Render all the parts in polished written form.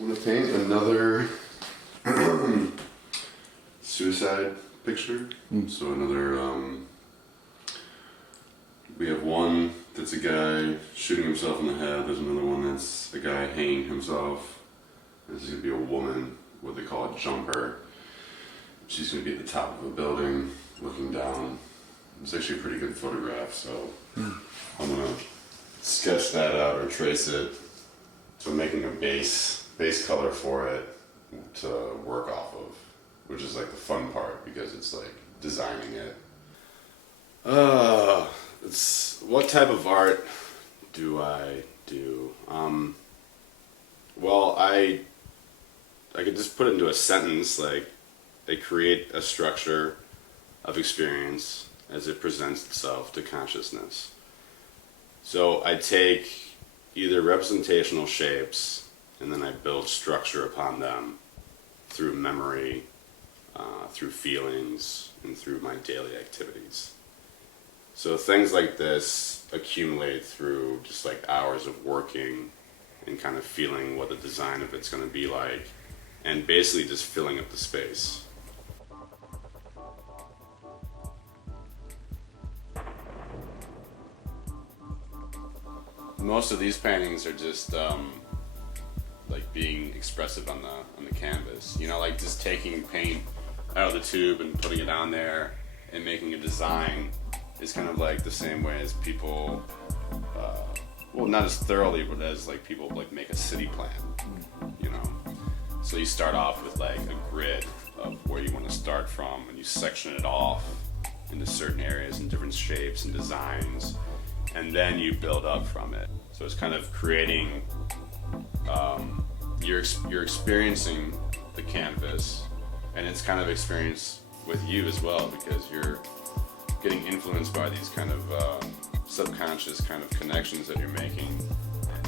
I'm gonna paint another suicide picture. So another, we have one that's a guy shooting himself in the head. There's another one that's a guy hanging himself. This is gonna be a woman, what they call a jumper. She's gonna be at the top of a building, looking down. It's actually a pretty good photograph, so I'm gonna sketch that out or trace it. So I'm making a base color for it to work off of, which is like the fun part because it's like designing it. What type of art do I do? Well, I could just put it into a sentence, like I create a structure of experience as it presents itself to consciousness. So I take either representational shapes and then I build structure upon them through memory, through feelings, and through my daily activities. So things like this accumulate through just like hours of working and kind of feeling what the design of it's going to be like, and basically just filling up the space. Most of these paintings are just like being expressive on the canvas. You know, like just taking paint out of the tube and putting it on there and making a design is kind of like the same way as people, well, not as thoroughly, but as like people like make a city plan. You know, so you start off with like a grid of where you want to start from, and you section it off into certain areas and different shapes and designs, and then you build up from it. So it's kind of creating, you're experiencing the canvas, and it's kind of experience with you as well, because you're getting influenced by these kind of subconscious kind of connections that you're making.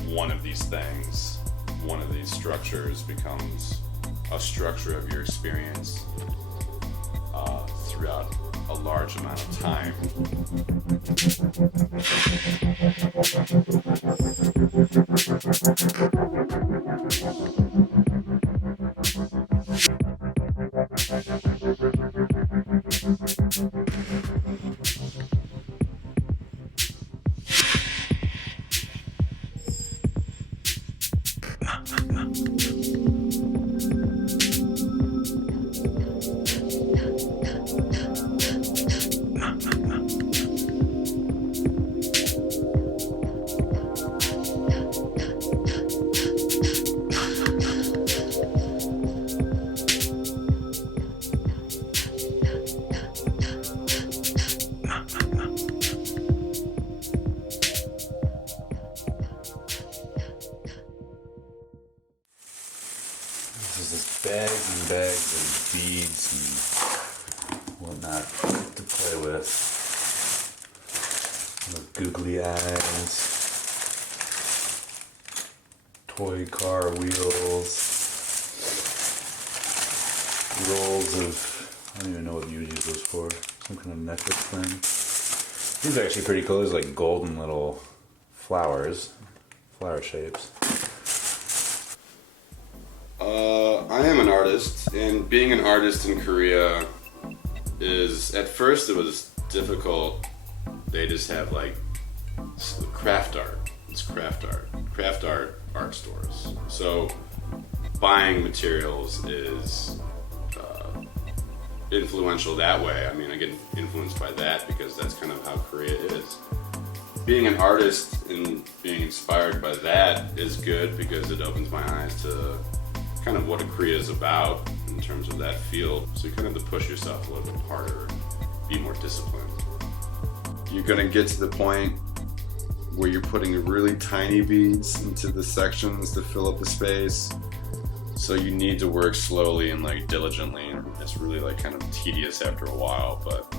One of these things, one of these structures becomes a structure of your experience throughout a large amount of time. Bags and bags of beads and whatnot to play with. Googly eyes, toy car wheels, rolls of, I don't even know what you would use those for, some kind of necklace thing. These are actually pretty cool. There's like golden little flowers, flower shapes. I am an artist, and being an artist in Korea is, at first it was difficult. They just have like craft art. It's craft art stores. So buying materials is influential that way. I mean, I get influenced by that because that's kind of how Korea is. Being an artist and being inspired by that is good because it opens my eyes to kind of what Korea is about in terms of that field. So you kind of have to push yourself a little bit harder, be more disciplined. You're gonna get to the point where you're putting really tiny beads into the sections to fill up the space. So you need to work slowly and like diligently, and it's really like kind of tedious after a while, but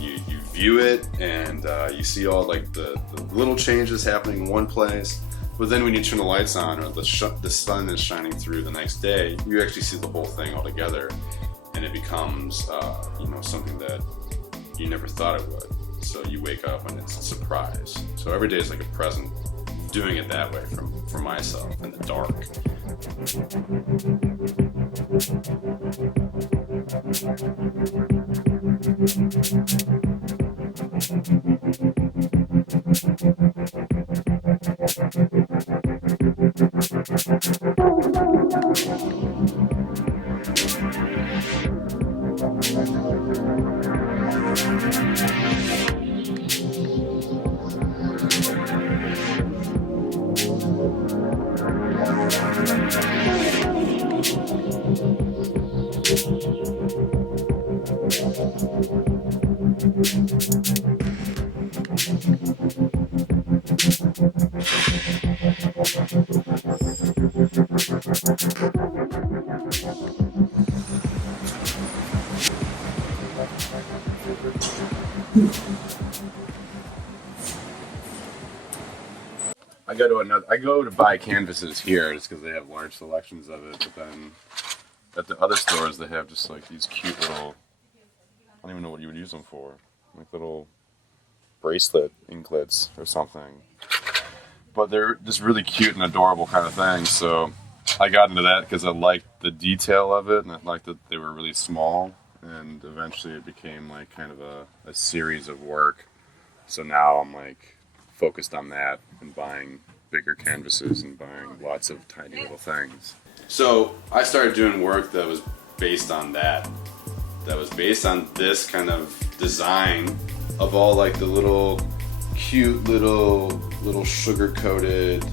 you view it and you see all like the little changes happening in one place. But then when you turn the lights on or the sun is shining through the next day, you actually see the whole thing all together, and it becomes something that you never thought it would. So you wake up and it's a surprise. So every day is like a present doing it that way for myself in the dark. I go to buy canvases here just because they have large selections of it, but then at the other stores they have just like these cute little, I don't even know what you would use them for, like little bracelet inklets or something. But they're just really cute and adorable kind of things, so I got into that because I liked the detail of it and I liked that they were really small, and eventually it became like kind of a series of work. So now I'm like focused on that and buying bigger canvases and buying lots of tiny little things. So I started doing work that was based on that. That was based on this kind of design of all like the little cute little sugar-coated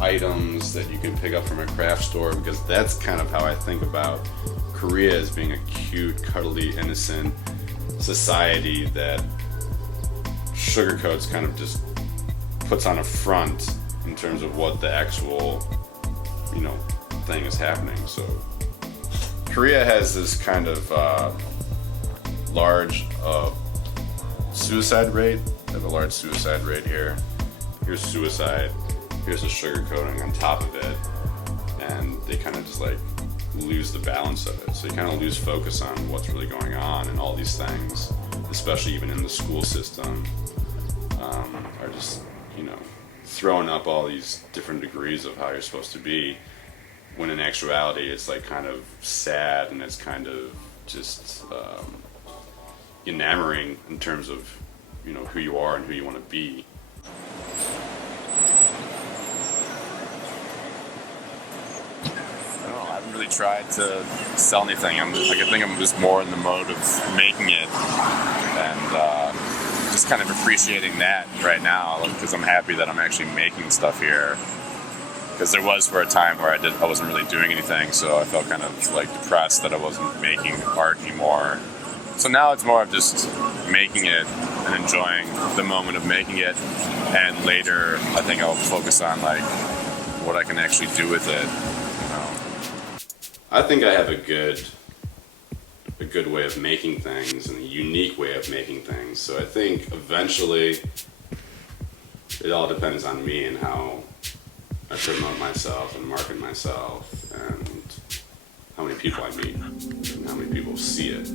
items that you can pick up from a craft store, because that's kind of how I think about Korea as being a cute, cuddly, innocent society that sugarcoats kind of just puts on a front in terms of what the actual, thing is happening. So Korea has this kind of large suicide rate. They have a large suicide rate here. Here's suicide, here's the sugarcoating on top of it, and they kind of just like lose the balance of it. So you kind of lose focus on what's really going on, and all these things, especially even in the school system, are just, throwing up all these different degrees of how you're supposed to be, when in actuality it's like kind of sad and it's kind of just enamoring in terms of, who you are and who you want to be. I haven't really tried to sell anything. I think I'm just more in the mode of making it, and just kind of appreciating that right now, because I'm happy that I'm actually making stuff here. Because there was for a time where I wasn't really doing anything, so I felt kind of like depressed that I wasn't making art anymore. So now it's more of just making it and enjoying the moment of making it, and later I think I'll focus on like what I can actually do with it. I think I have a good way of making things and a unique way of making things. So I think eventually it all depends on me and how I promote myself and market myself, and how many people I meet and how many people see it.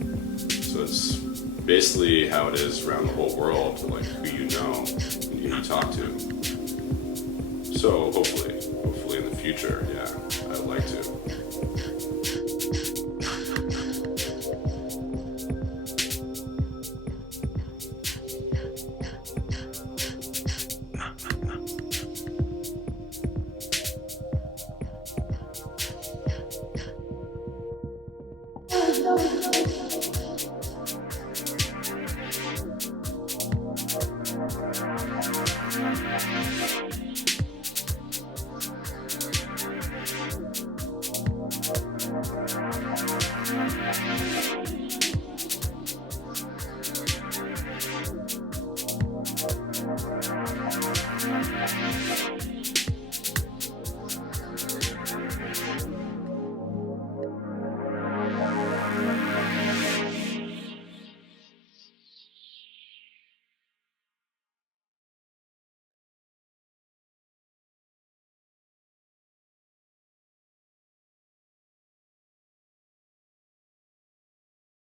So it's basically how it is around the whole world, like who you know and who you talk to. So hopefully in the future, yeah, I'd like to.